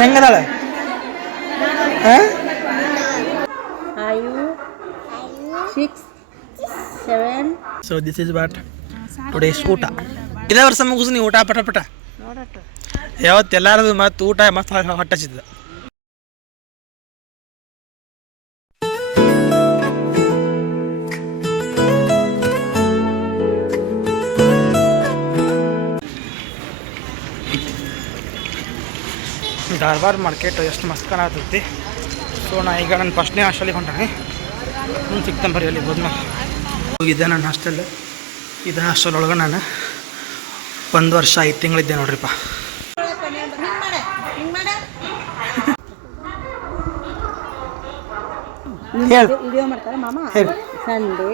ಹೆಂಗದಾಳೆ? 5, 6, 7. So this is what today's ಊಟ. ಇದೇ ವರ್ಷ ಮುಗಿಸ್ ನೀವು ಊಟ ಪಟ ಯಾವತ್ತು ಎಲ್ಲಾರದು ಮತ್ತು ಊಟ ಮಸ್ತ್ ಹೊಟ್ಟಸಿದ್ದ. ಧಾರವಾಡ ಮಾರ್ಕೆಟ್ ಎಷ್ಟು ಮಸ್ತ್ ಕಾಣತೈತಿ. ಸೊ ನಾ ಈಗ ನನ್ನ ಫಸ್ಟ್ನೇ ಹಾಸ್ಟೆಲಿಗೆ ಹೊಂಟಾನೆ. ಮುಂದೆ ಸಿಗ್ತಾನೆ ಬರೀ ಅಲ್ಲಿ ಹೋದ್ಮೇಲೆ. ಹೋಗಿದ್ದೆ ನನ್ನ ಹಾಸ್ಟೆಲ್. ಇದು ಹಾಸ್ಟೆಲ್ ಒಳಗೆ ನಾನು 1 ವರ್ಷ 5 ತಿಂಗಳಿದ್ದೆ ನೋಡ್ರಿಪ್ಪ. ವಿಡಿಯೋ ಮಾಡ್ತಾರೆ ಮಾಮ. ಸಂಡೇ,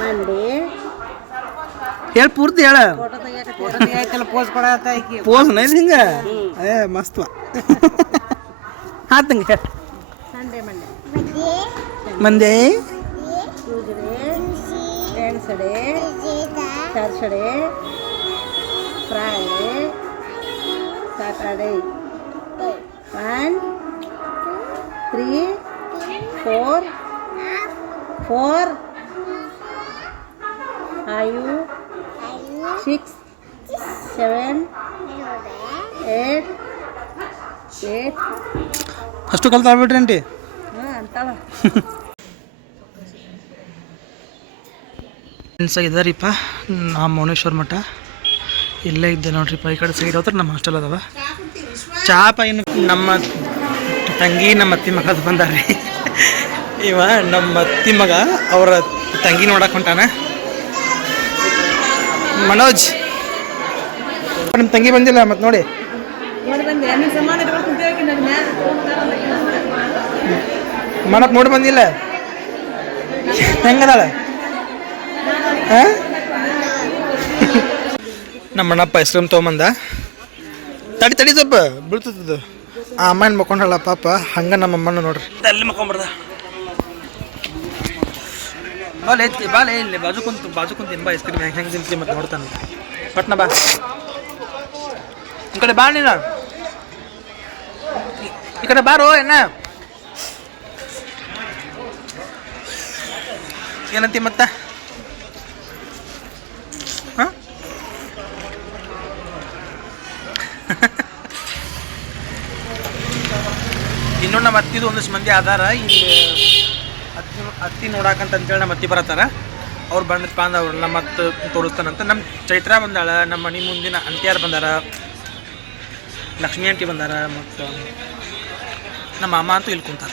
ಮಂಡೇ ಹೇಳಿ ಪೂರ್ತಿ ಹೇಳ. ಪೋಸ್ ಕೊಡತ್ತ ಪೋಸ್ ನೈಲ್ ಹಿಂಗ ಮಸ್ತ್ ಹಾತಂಗ ಹೇಳ. Sunday, Monday, Tuesday, Wednesday, Thursday, Friday, Saturday. 1, 3, 4, 5, 6, 7, 8. ಅಷ್ಟು ಕಲ್ತಾಗ್ಬಿಟ್ರಿ ಆಂಟಿ. ಅಂತಾವ ಫ್ರೆಂಡ್ಸ್ ಇದ್ದಾರಿಪ್ಪ. ನಾ ಮೌನೇಶ್ವರ ಮಠ ಇಲ್ಲೇ ಇದ್ದೆ ನೋಡ್ರಿಪ್ಪ. ಈ ಕಡೆ ಸೈಡ್ ಹೋದ್ರೆ ನಮ್ಮ ಹಾಸ್ಟೆಲ್ ಅದಾವ. ಚಾಪ ಇನ್ನು ನಮ್ಮ ತಂಗಿ ನಮ್ಮ ಅತ್ತಿ ಮಗ ಬಂದಾರ್ರಿ. ಇವ ನಮ್ಮ ಅತ್ತಿ ಮಗ ಅವರ ತಂಗಿ ನೋಡಕ್ಕೆ ಹೊಂಟಾನ. ಮನೋಜ್ ನಿಮ್ಮ ತಂಗಿ ಬಂದಿಲ್ಲ ಮತ್ತೆ ನೋಡಿ. ಮಾಡಕ್ಕೆ ನೋಡಿ ಬಂದಿಲ್ಲ. ಹೆಂಗದಾಳೆ? ನಮ್ಮ ಅಣ್ಣಪ್ಪ ಐಸ್ ಕ್ರೀಮ್ ತೊಗೊಂಬಂದ. ತಡಿ ಸ್ವಲ್ಪ ಬೀಳ್ತದ. ಆ ಅಮ್ಮನ ಮಕ್ಕೊಂಡಲ್ಲ ಪಾಪ. ಹಂಗೆ ನಮ್ಮ ಅಮ್ಮನ ನೋಡ್ರಿ ಅಲ್ಲಿ ಮಕ್ಕೊಂಬರ್ದ. ಬಾಲೆ ಇಲ್ಲಿ ಬಾಜು ಕುಂತೀನಿ ಬಾ. ಐಸ್ ಕ್ರೀಮ್ ಹೆಂಗೆ ತಿಂತೀನಿ ಮತ್ತೆ ನೋಡ್ತಾನೆ. ಪಟ್ನ ಬಾ ಈ ಕಡೆ. ಬಾ ನೀನು ಈ ಕಡೆ ಬಾರೋ. ಏನಂತಿ ಮತ್ತೆ? ಹಾಂ ಇನ್ನೂ ನಮ್ಮ ಅತ್ತಿದು ಒಂದಿಷ್ಟು ಮಂದಿ ಆಧಾರ ಇಲ್ಲಿ ಅತ್ತಿ ನೋಡಾಕಂತಂತೇಳಿ ನಮ್ಮ ಅತ್ತಿ ಬರತ್ತಾರ. ಅವ್ರು ಬಂದಪ್ಪ ಅಂದ ಅವ್ರು ನಮ್ಮ ಮತ್ತೆ ತೋರಿಸ್ತಾನಂತ. ನಮ್ಮ ಚೈತ್ರ ಬಂದಾಳ, ನಮ್ಮ ಮನೆ ಮುಂದಿನ ಅಂಟಿಯಾರು ಬಂದಾರ, ಲಕ್ಷ್ಮೀ ಆಂಟಿ ಬಂದಾರ, ಮತ್ತು ನಮ್ಮ ಅಮ್ಮ ಅಂತೂ ಇಲ್ಲಿ ಕುಂತಾರ.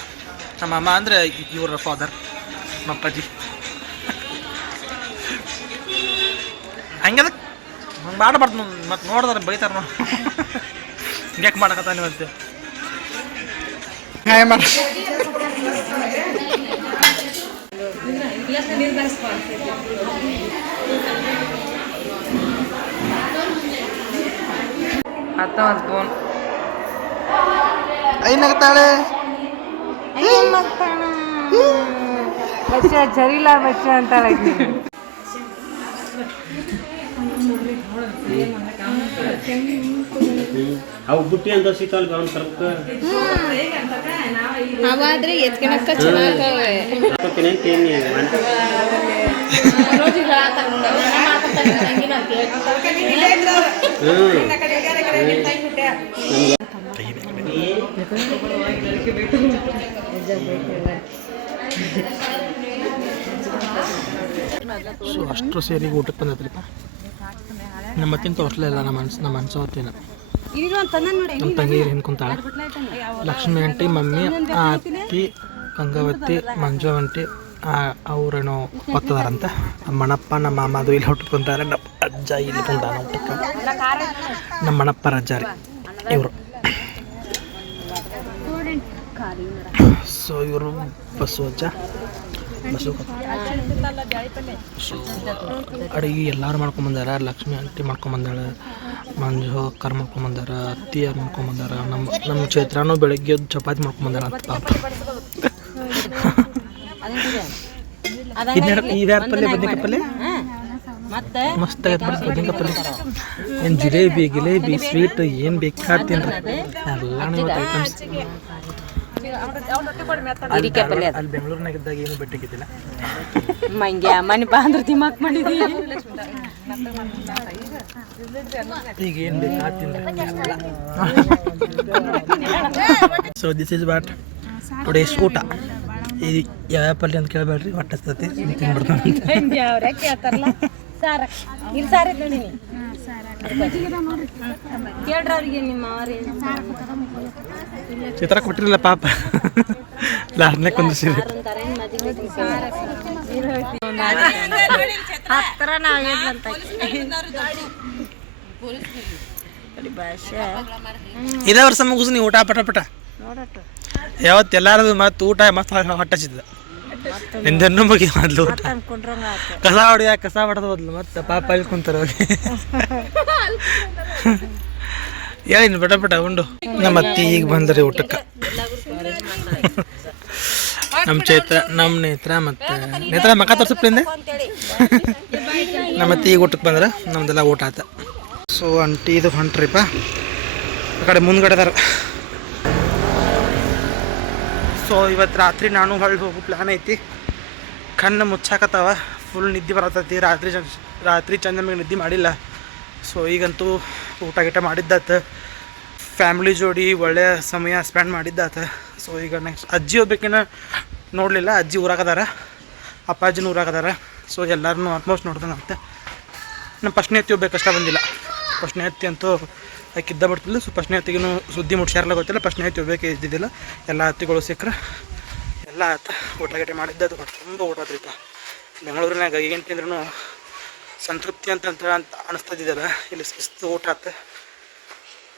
ನಮ್ಮ ಅಮ್ಮ ಅಂದರೆ ಇವ್ರ ಫಾದರ್, ನಮ್ಮ ಅಪ್ಪಾಜಿ. ಹಂಗೆ ಹಂಗೆ ಮಾಡಬಾರ್ದು. ಮತ್ತೆ ನೋಡಿದ್ರೆ ಬೈತಾರೆ ನೋಡಿ. ಹಿಂಗ್ಯಾಕೆ ಮಾಡಕತ್ತಾನೆ ಮತ್ತೆ ಹಾಯ್ ಮಾಡ. ಐನಾಗ್ತಾಳೆ ಬಚ್ಚ ಜರಿಲಾ ಬಚ್ಚ ಅಂತಾಳೆ. ಅವು ಬುಟ್ಟಿ ಅಂತ ಸಿಕ್ಕಲ್ವ ಅವ್ನು ಸರ್ಕ ಅವಾದ್ರೆ ಎತ್ಕಣಕ್ಕ ಚೆನ್ನಾಗವೆ. ಸೊ ಅಷ್ಟು ಸೇರಿ ಊಟಕ್ಕೆ ಬಂದೈತ್ರಿಪ್ಪ. ನಮ್ಮ ಅತ್ತಿನ ತೋರಿಸ್ಲಿಲ್ಲ. ನಮ್ಮ ಅನ್ಸೋ ಹೊತ್ತೇನ ನಮ್ಮ ತಂಗಿ ಹಿಂದ್ಕೊಂತಾಳೆ. ಲಕ್ಷ್ಮೀ ಆಂಟಿ, ಮಮ್ಮಿ, ಅತ್ತಿ, ಗಂಗಾವತಿ, ಮಂಜು ಆಂಟಿ ಅವ್ರೇನೋ ಓದ್ತದಾರಂತ. ನಮ್ಮ ಮಣಪ್ಪ ನಮ್ಮ ಮಾಮ ಅದು ಇಲ್ಲಿ ಹುಟ್ಕೊಂತಾರೆ. ನಮ್ಮ ಅಜ್ಜ ಇಲ್ಲಿ ಕುಂತಾನ ಊಟಕ್ಕೆ. ನಮ್ಮ ಮಣಪ್ಪ ರಜ್ಜ ರೀ ಇವರು. ಸೊ ಇವರು ಬಸ್ಸು ಅಜ್ಜ. ಅಡುಗೆ ಎಲ್ಲರೂ ಮಾಡ್ಕೊಂಬಂದಾರ. ಲಕ್ಷ್ಮೀ ಆಂಟಿ ಮಾಡ್ಕೊಂಬಂದಾಳ, ಮಂಜು ಅಕ್ಕಾರ ಮಾಡ್ಕೊಂಬಂದಾರ, ಅತ್ತಿಯಾರು ಮಾಡ್ಕೊಂಬಂದಾರ. ನಮ್ಮ ಚೈತ್ರಾನು ಬೆಳಗ್ಗೆ ಚಪಾತಿ ಮಾಡ್ಕೊಂಬಂದಾರ ಪಾಪ. ಇದ್ಯಾರ ಪಲ್ಯ? ಬದ್ನಿಕಾಯಿ ಪಲ್ಯ. ಮಸ್ತ್ ಆಗೈತೆ ಬಿಡಿ ಬದ್ನಿಕಾಯಿ ಪಲ್ಯ. ಏನು ಜಿಲೇಬಿ ಸ್ವೀಟ್ ಏನು ಬೇಕಾದ್ ತಿನ್ರಿ ಎಲ್ಲಾನು ಇವತ್ತು ಐಟಮ್ಸ್. ಅಲ್ಲಿ ಬೆಂಗಳೂರಿನಾಗ ಇದ್ದಾಗ ಏನು ಬೆಟ್ಟಿಗಿದ್ದಿಲ್ಲ. ಮಂಗ್ಯ ಮನೆ ಬಾ ಅಂದ್ರೆ ದಿಮಾಕ್ ಮಾಡಿದಿ. ಈಗ ಏನು ಬೇಕಾದ್ ತಿನ್ರಿ. So this is what today's ಊಟ. ಇದು ಯಾವ ಪಲ್ಯ ಅಂತ ಕೇಳಬೇಡ್ರಿ, ಹೊಟ್ಟೆ ಹಸ್ತೈತಿ ತಿನ್ಬಿಡ್ತಾನೆ. ಕೇಳ್ರಿ ಅವ್ರಿಗೆ ನಿಮ್ಮ ಚಿತ್ರ ಕೊಟ್ಟಿರಲಿಲ್ಲ ಪಾಪ, ಲಾಸ್ಟ್ನಾಗ ಕುಂದಿಸಿರಿ. ಹತ್ರ ನಾವೇನಂತ ಭಾಷೆ ಇದೇ ವರ್ಷ ಮುಗಿಸ್ ನೀವು ಊಟ ಪಟ ನೋಡಟ್ಟು ಯಾವತ್ತು ಎಲ್ಲಾರದು ಮತ್ತು ಊಟ ಮತ್ತು ಹೊಟ್ಟೆ ಹಚ್ಚಿದ್ದ ಎಂದೆನ್ನೂ ಬಗ್ಗೆ ಮೊದಲು ಊಟ ಅನ್ಕೊಂಡ್ರಂಗ ಆತು. ಕಸ ಹೊಡೆದು ಹೋದ್ಲು ಮತ್ತೆ ಪಾಪ ಅಲ್ಲಿ ಕುಂತಾರ ಹೋಗಿ ಹೇಳಿನಿ ಪಟ ಉಂಡು. ನಮ್ಮ ಅತ್ತಿ ಈಗ ಬಂದ್ರಿ ಊಟಕ್ಕೆ. ನಮ್ಮ ಚೈತ್ರ, ನಮ್ಮ ನೇತ್ರ ಮತ್ತು ನೇತ್ರ ಮಕ್ಕ ತೋರ್ಸಪ್ಲಿಂದೆ ನಮ್ಮ ಅತ್ತಿ ಈಗ ಊಟಕ್ಕೆ ಬಂದ್ರೆ ನಮ್ದೆಲ್ಲ ಊಟ ಆತ. ಸೊ ಅಂಟಿ ಇದು ಹೊಂಟ್ರಿಪ್ಪ ಆ ಕಡೆ ಮುಂದ್ಗಡೆ ಅದಾರ. ಸೊ ಇವತ್ತು ರಾತ್ರಿ ನಾನು ಹೊಳ್ಳಿ ಹೋಗೋ ಪ್ಲ್ಯಾನ್ ಐತಿ. ಕಣ್ಣು ಮುಚ್ಚಾಕತ್ತಾವ, ಫುಲ್ ನಿದ್ದೆ ಬರತೈತಿ. ರಾತ್ರಿ ಚಂದ ನಮಗೆ ನಿದ್ದೆ ಮಾಡಿಲ್ಲ. ಸೊ ಈಗಂತೂ ಊಟ ಗೀಟ ಮಾಡಿದ್ದಾತ, ಫ್ಯಾಮ್ಲಿ ಜೋಡಿ ಒಳ್ಳೆಯ ಸಮಯ ಸ್ಪೆಂಡ್ ಮಾಡಿದ್ದಾತ. ಸೊ ಈಗ ನೆಕ್ಸ್ಟ್ ಅಜ್ಜಿ ಹೋಗ್ಬೇಕೇನ ನೋಡಲಿಲ್ಲ, ಅಜ್ಜಿ ಊರಾಗದಾರ, ಅಪ್ಪಾಜಿನ ಊರಾಗದಾರ. ಸೊ ಎಲ್ಲರೂ ಆಲ್ಮೋಸ್ಟ್ ನೋಡ್ದಂತೆ. ನಮ್ಮ ಫಸ್ಟ್ನೇ ಎತ್ತಿ ಹೋಗ್ಬೇಕಷ್ಟ ಬಂದಿಲ್ಲ. ಫಸ್ಟ್ನೇ ಎತ್ತಿ ಅಂತೂ ಆಕಿದ್ದ ಬಿಡ್ತಿಲ್ಲ. ಸೊ ಫಸ್ಟ್ನೇ ಎತ್ತಿಗೂ ಸುದ್ದಿ ಮುಟ್ಸ್ಯಾರಲ್ಲ ಗೊತ್ತಿಲ್ಲ, ಫಸ್ಟ್ನೇ ಎತ್ತಿ ಹೋಗ್ಬೇಕೆ ಇದ್ದಿದ್ದಿಲ್ಲ. ಎಲ್ಲ ಹತ್ತಿಗಳು ಸಿಕ್ಕರೆ ಎಲ್ಲ ಆತ. ಊಟ ಗೀಟ ಮಾಡಿದ್ದದು ತುಂಬ ಊಟ ಆದ್ರಿಪ್ಪ. ಬೆಂಗಳೂರಿನಾಗ ಏನು ತಿಂದ್ರೂ ಸಂತೃಪ್ತಿ ಅಂತ ಅನಿಸ್ತಿದ್ದಿದ್ದಲ್ಲ, ಇಲ್ಲಿ ಶಿಸ್ತು ಊಟ ಆತ.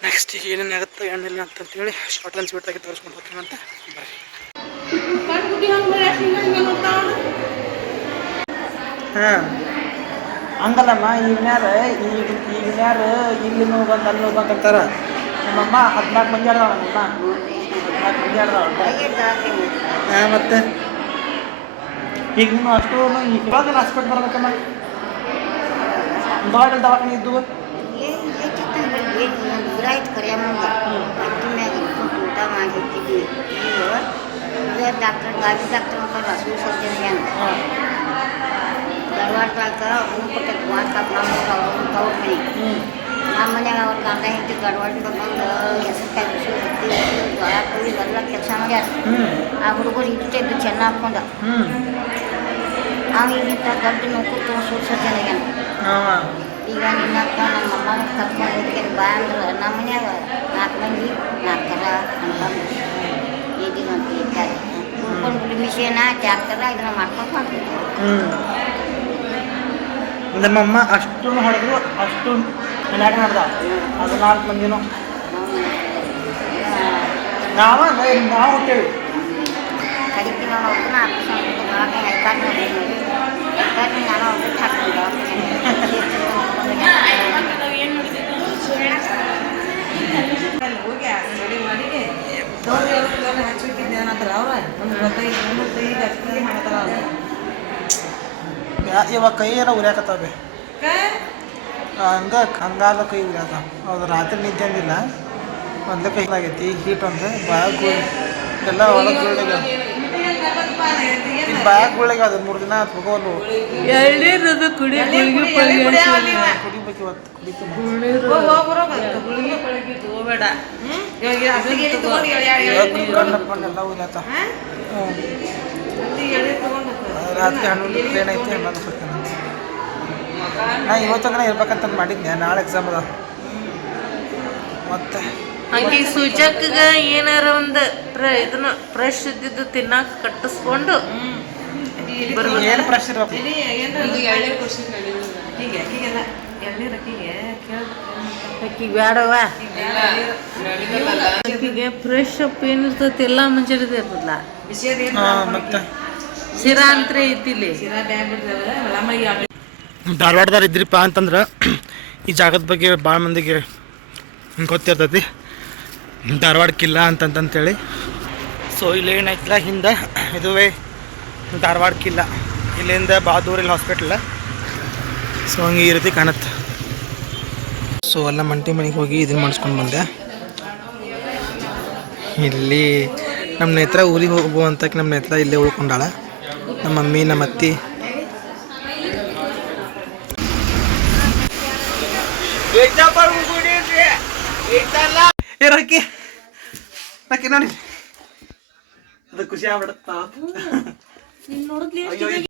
ನೆಕ್ಸ್ಟ್ ಈಗ ಏನೇನು ಆಗುತ್ತೆ ಏನಿಲ್ಲ ಅಂತಂತೇಳಿ ಶಾರ್ಟ್ ಆ್ಯಂಡ್ ಸ್ವೀಟಾಗಿ ತೋರಿಸ್ಕೊಂಡು ಹೋಗ್ತೀನಂತ ಬರ್ರಿ. ಹಾಂ ಹಂಗಲ್ಲಮ್ಮ, ಈಗಿನ್ಯಾರು ಇಲ್ಲಿ ಬಂದು ಅಲ್ಲಿ ಬಂದಂತಾರ. ನಮ್ಮಮ್ಮ 14 ಮಂದಿ ಆಡ್ದಾವ. ನಮ್ಮಮ್ಮ 14 ಮಂದಿ ಆಡ್ದಾವ. ಹಾಂ ಮತ್ತೆ ಈಗ ನೀವು ಅಷ್ಟು ಇವಾಗ ಹಾಸ್ಪಿಟ್ಲ್ ಬರ್ಬೇಕಮ್ಮ. ದವಾಖಾನೆ ಇದ್ದು ಊಟ ಮಾಡಿರ್ತಿದ್ವಿ. ಈಗ ಡಾಕ್ಟರ್ ಗಾಡಿ ಡಾಕ್ಟರ್ ಅಂತಾರ ಹಸು ಸರ್ಜನ್ ಗಡವಾಡ್ತಾಕ ಅವ್ನು ಕೊಟ್ಟೈತೆ ವಾಟ್ಸಾಪ್ ನಮ್ಮ ತವ್ರ ಮನೆ. ನಮ್ಮ ಮನ್ಯಾಗ ಅವ್ರ ಗಂಡ ಹೆಂಡತಿ ಗಡವಾಡ್ಗೆ ಬಂದು ಹೆಸರುಕಾಯಿ ಬಿಸಿ ಹತ್ತಿ ಜೋಳ ಕೊಡಿ ಎಲ್ಲ ಕೆಲಸ ಮಾಡ್ಯಾರ. ಆ ಹುಡುಗರು ಇಟ್ಟಿದ್ದು ಚೆನ್ನ ಹಾಕ್ಕೊಂಡ ಅವ್ನು ಈಗಿಂತ ದೊಡ್ಡ ನೌಕರಿ ತೊಗೊಂಡು ಸೂರು ಸರ್ಜನ್ ಆಗ್ಯಾನ. ಈಗ ನಿನ್ನಕ್ಕ ನಮ್ಮ ಅಮ್ಮನ ಕರ್ಕೊಂಡು ಹೋಗ್ತೇನೆ ಬಾ ಅಂದ್ರೆ ನಮ್ಮ ಮನ್ಯಾಗ 4 ಮಂದಿ 4 ಕರ ಅನ್ಕೊಂಡು ಈಗಿನಂತ ಇರ್ತಾರೆ. ಉಳ್ಕೊಂಡು ಮಿಷಿನ ಟ್ಯಾಕ್ಟರ ಇದನ್ನ ಮಾಡ್ಕೊಂಡು ಮಾಡ್ತಿರ್ತಾರೆ. ನಮ್ಮಮ್ಮ ಅಷ್ಟು ಹೊಡೆದ್ರು ಅಷ್ಟು ಮನ್ಯಾಗ ಮಾಡ್ದ. ಅದು 4 ಮಂದಿನೂ ನಾವು ಹುಟ್ಟೇವಿ. ಕಡಿಕೆ ನಾವು ಅವ್ರನ್ನ ಹಾಕಿಸ್ಕೊಂಡು ನಾನು ಅವ್ರಿಗೆ ಹಾಕ್ಕೊಂಡು ಇವಾಗ ಕೈ ಏನೋ ಉರಿಯಾಕತ್ತಾವೆ. ಹಂಗಾಲ ಕೈ ಉರಿಯಾಕ. ಹೌದು, ರಾತ್ರಿ ನಿದ್ದೆ ಅಂದಿಲ್ಲ, ಮೊದಲೇ ಕೈ ಆಗೈತಿ. ಹೀಟ್ ಒಂದು ಬಾಯಾಗ ಎಲ್ಲ ಒಳಗೆ ಗುಳ್ಳೆಗ ಬಾಯಾಗ ಅದು 3 ದಿನ ತಗೋಲು ಎಳ್ನೀರದು ಕುಡಿಬೇಕು ಇವತ್ತು ಕಣ್ಣಪ್ಪಂಡೆಲ್ಲ ಉರಿಯಾತ. ರಾತ್ರಿ 11 ಟ್ರೈನ್ ಐತಿ. 11 ನಾ ಇವತ್ತಂದ್ರೆ ಇರ್ಬೇಕಂತ ಮಾಡಿದ್ದೆ. ನಾಳೆ ಎಕ್ಸಾಮ್ ಅದ. ಮತ್ತೆ ಆಕಿ ಸೂಚಕ್ಗ ಏನಾರ ಒಂದು ಇದನ್ನ ಫ್ರೆಶ್ ಇದ್ದಿದ್ದು ತಿನ್ನಾಕ ಕಟ್ಟಿಸ್ಕೊಂಡು ಏನು ಫ್ರೆಶ್ ಇರ್ಬೇಕು. ಆಕಿಗೆ ಬೇಡವ, ಆಕಿಗೆ ಫ್ರೆಶ್ ಅಪ್ ಏನಿರ್ತೈತಿ ಎಲ್ಲ ಮುಂಚೆದು ಇರ್ತದಲ್ಲ. ಮತ್ತೆ ಶಿರಾ ಅಂತ ಐತಿಲಿ. ಧಾರವಾಡದಾರ ಇದ್ರಿಪ್ಪ ಅಂತಂದ್ರೆ ಈ ಜಾಗದ ಬಗ್ಗೆ ಭಾಳ ಮಂದಿಗೆ ಗೊತ್ತಿರ್ತೈತಿ, ಧಾರವಾಡ ಕಿಲ್ಲ ಅಂತಂತೇಳಿ. ಸೊ ಇಲ್ಲಿ ಏನೈತಿಲ್ಲ ಹಿಂದೆ ಇದುವೇ ಧಾರವಾಡ ಕಿಲ್ಲ. ಇಲ್ಲಿಂದ ಬಹದ್ದೂರಲ್ಲಿ ಹಾಸ್ಪಿಟ್ಲ. ಸೊ ಹಂಗೆ ಈ ರೀತಿ ಕಾಣುತ್ತೆ. ಸೊ ಎಲ್ಲ ಮಂಟಿ ಮನೆಗೆ ಹೋಗಿ ಇದನ್ನು ಮಾಡಿಸ್ಕೊಂಡು ಬಂದೆ. ಇಲ್ಲಿ ನಮ್ಮ ನೇತ್ರ ಊರಿಗೆ ಹೋಗುವಂತ ನಮ್ಮ ನೇತ್ರ ಇಲ್ಲೇ ಉಳ್ಕೊಂಡಾಳ. ನಮ್ಮ ಮಮ್ಮಿ ನಮ್ಮ ಅತ್ತಿ ರಾಕಿ ನೋಡಿ ಅದು ಖುಷಿ ಆಗ್ಬಿಡುತ್ತಾ.